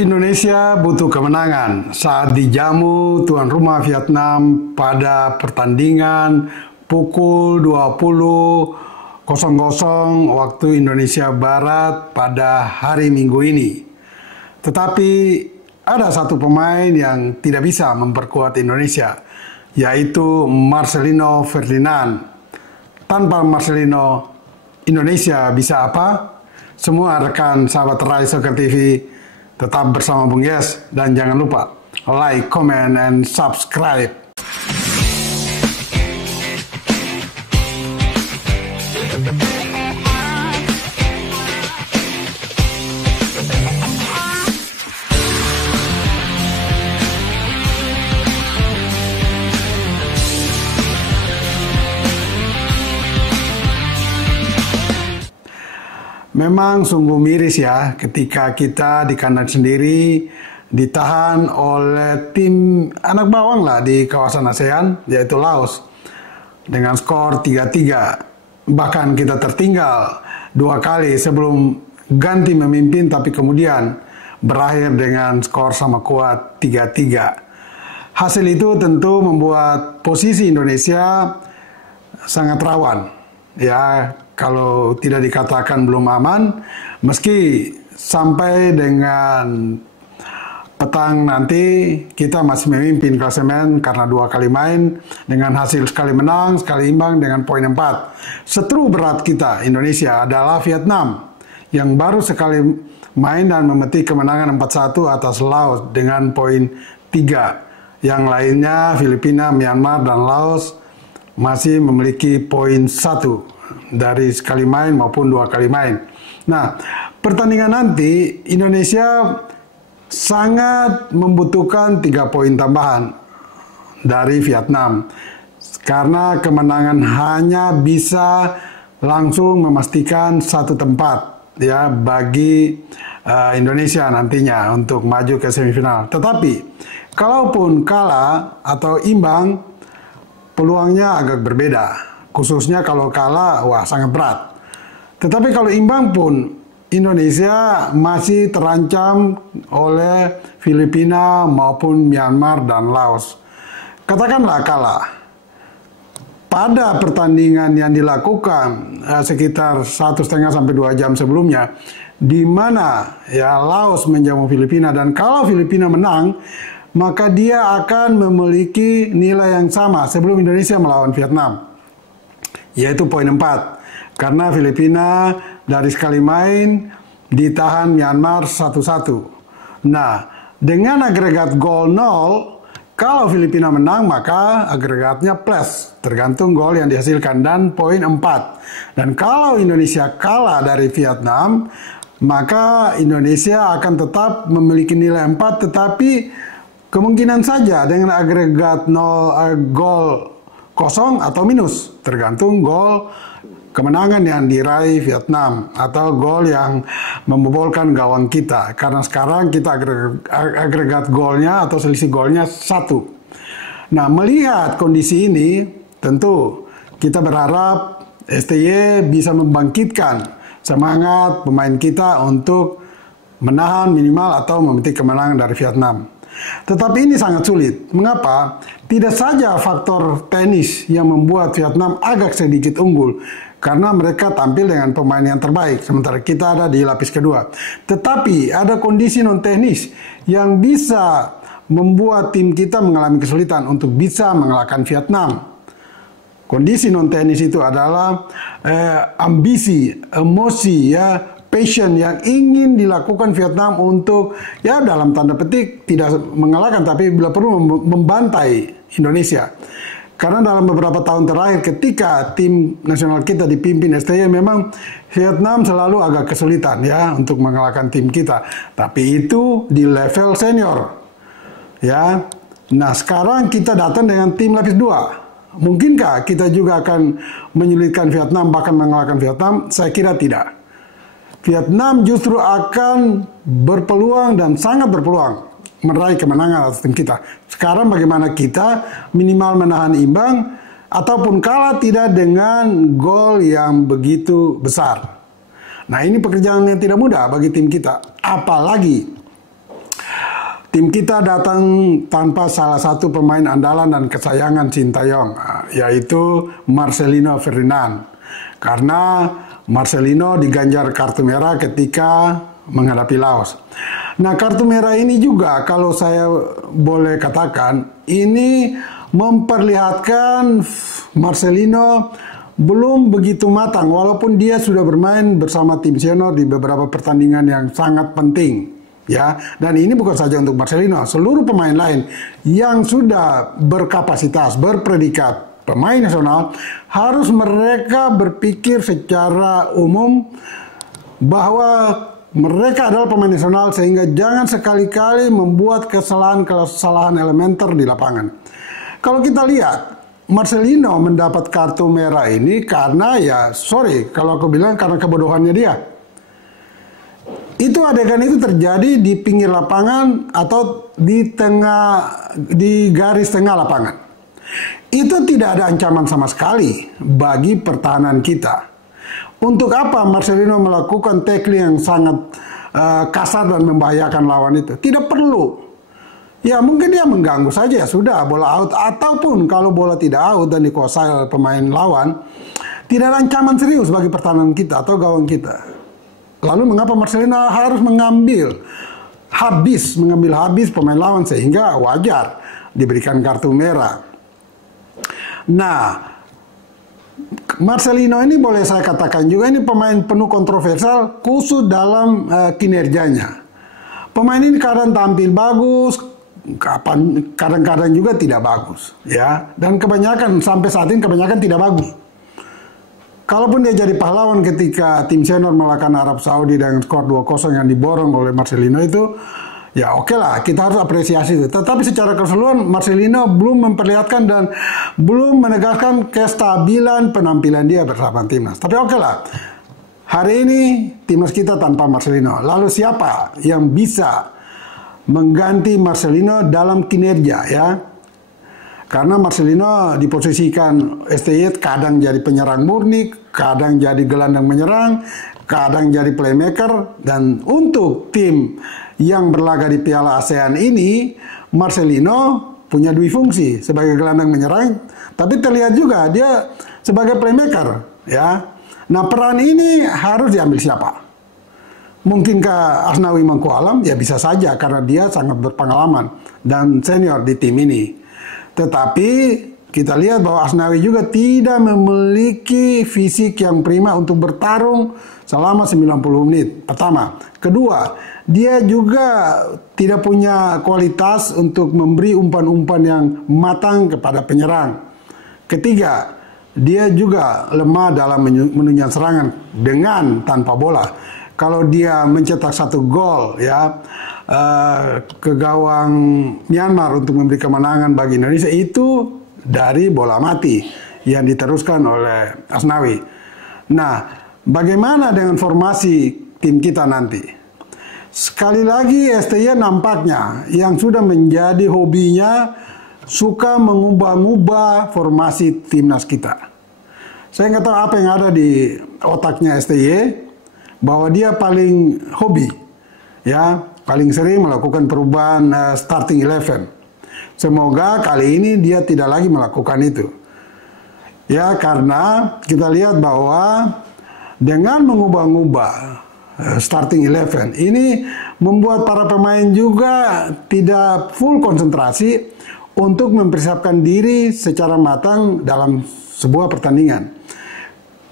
Indonesia butuh kemenangan saat dijamu tuan rumah Vietnam pada pertandingan pukul 20.00 waktu Indonesia Barat pada hari Minggu ini. Tetapi ada satu pemain yang tidak bisa memperkuat Indonesia, yaitu Marcelino Ferdinand. Tanpa Marcelino, Indonesia bisa apa? Semua rekan sahabat Rai Soccer TV, tetap bersama Bung Yes, dan jangan lupa like, comment, and subscribe. Memang sungguh miris ya ketika kita di kandang sendiri ditahan oleh tim anak bawang lah di kawasan ASEAN, yaitu Laos, dengan skor 3-3. Bahkan kita tertinggal 2 kali sebelum ganti memimpin, tapi kemudian berakhir dengan skor sama kuat 3-3. Hasil itu tentu membuat posisi Indonesia sangat rawan. Ya, kalau tidak dikatakan belum aman, meski sampai dengan petang nanti kita masih memimpin klasemen karena 2 kali main dengan hasil sekali menang, sekali imbang dengan poin 4. Seteru berat kita Indonesia adalah Vietnam yang baru sekali main dan memetik kemenangan 4-1 atas Laos dengan poin 3. Yang lainnya Filipina, Myanmar, dan Laos masih memiliki poin 1 dari sekali main maupun 2 kali main. Nah, pertandingan nanti Indonesia sangat membutuhkan 3 poin tambahan dari Vietnam, karena kemenangan hanya bisa langsung memastikan 1 tempat ya bagi Indonesia nantinya untuk maju ke semifinal. Tetapi kalaupun kalah atau imbang, peluangnya agak berbeda. Khususnya kalau kalah, wah sangat berat. Tetapi kalau imbang pun, Indonesia masih terancam oleh Filipina maupun Myanmar dan Laos. Katakanlah kalah. Pada pertandingan yang dilakukan sekitar 1,5 sampai 2 jam sebelumnya, di mana ya Laos menjamu Filipina, dan kalau Filipina menang, maka dia akan memiliki nilai yang sama sebelum Indonesia melawan Vietnam, yaitu poin 4. Karena Filipina dari sekali main ditahan Myanmar 1-1. Nah, dengan agregat gol 0, kalau Filipina menang maka agregatnya plus, tergantung gol yang dihasilkan, dan poin 4. Dan kalau Indonesia kalah dari Vietnam, maka Indonesia akan tetap memiliki nilai 4, tetapi kemungkinan saja dengan agregat 0 gol kosong atau minus, tergantung gol kemenangan yang diraih Vietnam atau gol yang membobolkan gawang kita. Karena sekarang kita agregat golnya atau selisih golnya 1. Nah, melihat kondisi ini, tentu kita berharap STY bisa membangkitkan semangat pemain kita untuk menahan minimal atau memetik kemenangan dari Vietnam. Tetapi ini sangat sulit. Mengapa? Tidak saja faktor teknis yang membuat Vietnam agak sedikit unggul, karena mereka tampil dengan pemain yang terbaik, sementara kita ada di lapis kedua. Tetapi ada kondisi non-teknis yang bisa membuat tim kita mengalami kesulitan untuk bisa mengalahkan Vietnam. Kondisi non-teknis itu adalah ambisi, emosi, ya, passion yang ingin dilakukan Vietnam untuk, ya dalam tanda petik, tidak mengalahkan, tapi bila perlu membantai Indonesia. Karena dalam beberapa tahun terakhir ketika tim nasional kita dipimpin STY, memang Vietnam selalu agak kesulitan ya untuk mengalahkan tim kita. Tapi itu di level senior. Ya. Nah, sekarang kita datang dengan tim lapis 2. Mungkinkah kita juga akan menyulitkan Vietnam, bahkan mengalahkan Vietnam? Saya kira tidak. Vietnam justru akan berpeluang dan sangat berpeluang meraih kemenangan atas tim kita. Sekarang bagaimana kita minimal menahan imbang ataupun kalah tidak dengan gol yang begitu besar. Nah, ini pekerjaan yang tidak mudah bagi tim kita. Apalagi Tim kita datang tanpa salah satu pemain andalan dan kesayangan Sintayong, yaitu Marcelino Ferdinand. Karena Marcelino diganjar kartu merah ketika menghadapi Laos. Nah, kartu merah ini juga kalau saya boleh katakan, ini memperlihatkan Marcelino belum begitu matang, walaupun dia sudah bermain bersama tim senior di beberapa pertandingan yang sangat penting. Ya, dan ini bukan saja untuk Marcelino, seluruh pemain lain yang sudah berkapasitas, berpredikat pemain nasional, harus mereka berpikir secara umum bahwa mereka adalah pemain nasional, sehingga jangan sekali-kali membuat kesalahan-kesalahan elementer di lapangan. Kalau kita lihat, Marcelino mendapat kartu merah ini karena kalau aku bilang karena kebodohannya dia. Itu adegan itu terjadi di pinggir lapangan atau di garis tengah lapangan. Itu tidak ada ancaman sama sekali bagi pertahanan kita. Untuk apa Marcelino melakukan tackling yang sangat kasar dan membahayakan lawan itu? Tidak perlu. Ya mungkin dia mengganggu saja, sudah bola out. Ataupun kalau bola tidak out dan dikuasai oleh pemain lawan, tidak ada ancaman serius bagi pertahanan kita atau gawang kita. Lalu mengapa Marcelino harus mengambil habis pemain lawan, sehingga wajar diberikan kartu merah. Nah, Marcelino ini boleh saya katakan juga ini pemain penuh kontroversial khusus dalam kinerjanya. Pemain ini kadang tampil bagus, kadang-kadang juga tidak bagus, ya. Dan kebanyakan sampai saat ini kebanyakan tidak bagus. Kalaupun dia jadi pahlawan ketika tim senior mengalahkan Arab Saudi dengan skor 2-0 yang diborong oleh Marcelino itu, ya oke lah, kita harus apresiasi itu. Tetapi secara keseluruhan Marcelino belum memperlihatkan dan belum menegaskan kestabilan penampilan dia bersama timnas. Tapi oke lah, hari ini timnas kita tanpa Marcelino. Lalu siapa yang bisa mengganti Marcelino dalam kinerja, ya? Karena Marcelino diposisikan STY kadang jadi penyerang murni, kadang jadi gelandang menyerang, kadang jadi playmaker. Dan untuk tim yang berlaga di Piala ASEAN ini, Marcelino punya dua fungsi sebagai gelandang menyerang, tapi terlihat juga dia sebagai playmaker, ya. Nah, peran ini harus diambil siapa? Mungkinkah Asnawi Mangku Alam? Ya bisa saja, karena dia sangat berpengalaman dan senior di tim ini. Tetapi kita lihat bahwa Asnawi juga tidak memiliki fisik yang prima untuk bertarung selama 90 menit. Pertama. Kedua, dia juga tidak punya kualitas untuk memberi umpan-umpan yang matang kepada penyerang. Ketiga, dia juga lemah dalam menunjang serangan dengan tanpa bola. Kalau dia mencetak satu gol, ya, ke gawang Myanmar untuk memberi kemenangan bagi Indonesia, itu dari bola mati yang diteruskan oleh Asnawi. Nah, bagaimana dengan formasi tim kita nanti? Sekali lagi STY nampaknya yang sudah menjadi hobinya suka mengubah-ubah formasi timnas kita. Saya nggak tahu apa yang ada di otaknya STY, bahwa dia paling hobi, ya, paling sering melakukan perubahan starting 11. Semoga kali ini dia tidak lagi melakukan itu. Ya, karena kita lihat bahwa dengan mengubah-ubah starting 11 ini membuat para pemain juga tidak full konsentrasi untuk mempersiapkan diri secara matang dalam sebuah pertandingan.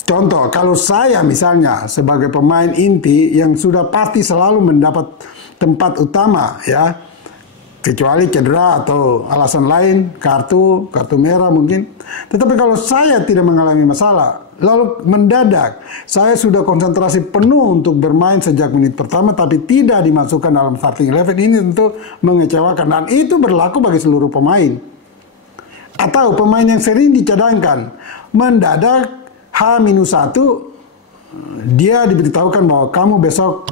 Contoh, kalau saya misalnya sebagai pemain inti yang sudah pasti selalu mendapat tempat utama, ya, kecuali cedera atau alasan lain, kartu merah mungkin. Tetapi kalau saya tidak mengalami masalah, lalu mendadak saya sudah konsentrasi penuh untuk bermain sejak menit pertama, tapi tidak dimasukkan dalam starting 11, ini tentu mengecewakan. Dan itu berlaku bagi seluruh pemain. Atau pemain yang sering dicadangkan, mendadak H-1 dia diberitahukan bahwa kamu besok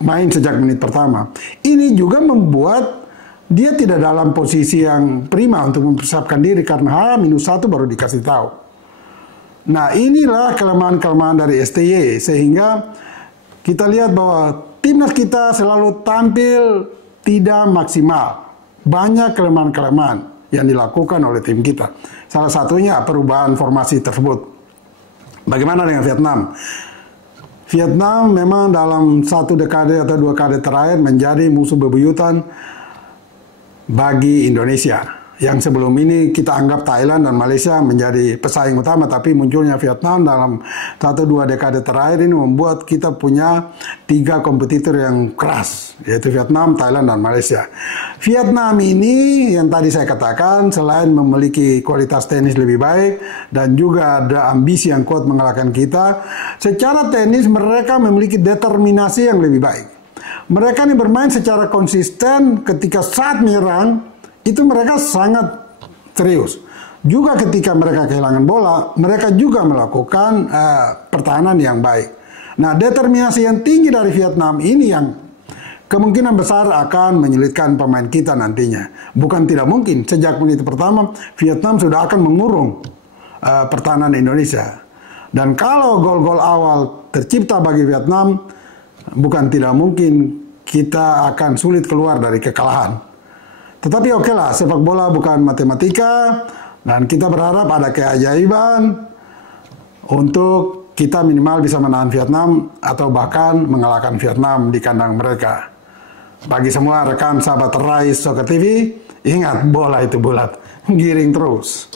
main sejak menit pertama. Ini juga membuat dia tidak dalam posisi yang prima untuk mempersiapkan diri karena H-1 baru dikasih tahu. Nah, inilah kelemahan-kelemahan dari STY, sehingga kita lihat bahwa timnas kita selalu tampil tidak maksimal. Banyak kelemahan-kelemahan yang dilakukan oleh tim kita. Salah satunya perubahan formasi tersebut. Bagaimana dengan Vietnam? Vietnam memang dalam 1 dekade atau 2 dekade terakhir menjadi musuh bebuyutan bagi Indonesia. Yang sebelum ini kita anggap Thailand dan Malaysia menjadi pesaing utama, tapi munculnya Vietnam dalam 1-2 dekade terakhir ini membuat kita punya 3 kompetitor yang keras, yaitu Vietnam, Thailand, dan Malaysia. Vietnam ini yang tadi saya katakan, selain memiliki kualitas tenis lebih baik dan juga ada ambisi yang kuat mengalahkan kita, secara tenis mereka memiliki determinasi yang lebih baik. Mereka ini bermain secara konsisten ketika saat menyerang, itu mereka sangat serius. Juga ketika mereka kehilangan bola, mereka juga melakukan pertahanan yang baik. Nah, determinasi yang tinggi dari Vietnam ini yang kemungkinan besar akan menyulitkan pemain kita nantinya. Bukan tidak mungkin, sejak menit pertama, Vietnam sudah akan mengurung pertahanan Indonesia. Dan kalau gol-gol awal tercipta bagi Vietnam, bukan tidak mungkin kita akan sulit keluar dari kekalahan. Tetapi oke lah, sepak bola bukan matematika, dan kita berharap ada keajaiban untuk kita minimal bisa menahan Vietnam atau bahkan mengalahkan Vietnam di kandang mereka. Bagi semua rekan sahabat Rise Soccer TV, ingat bola itu bulat, giring terus.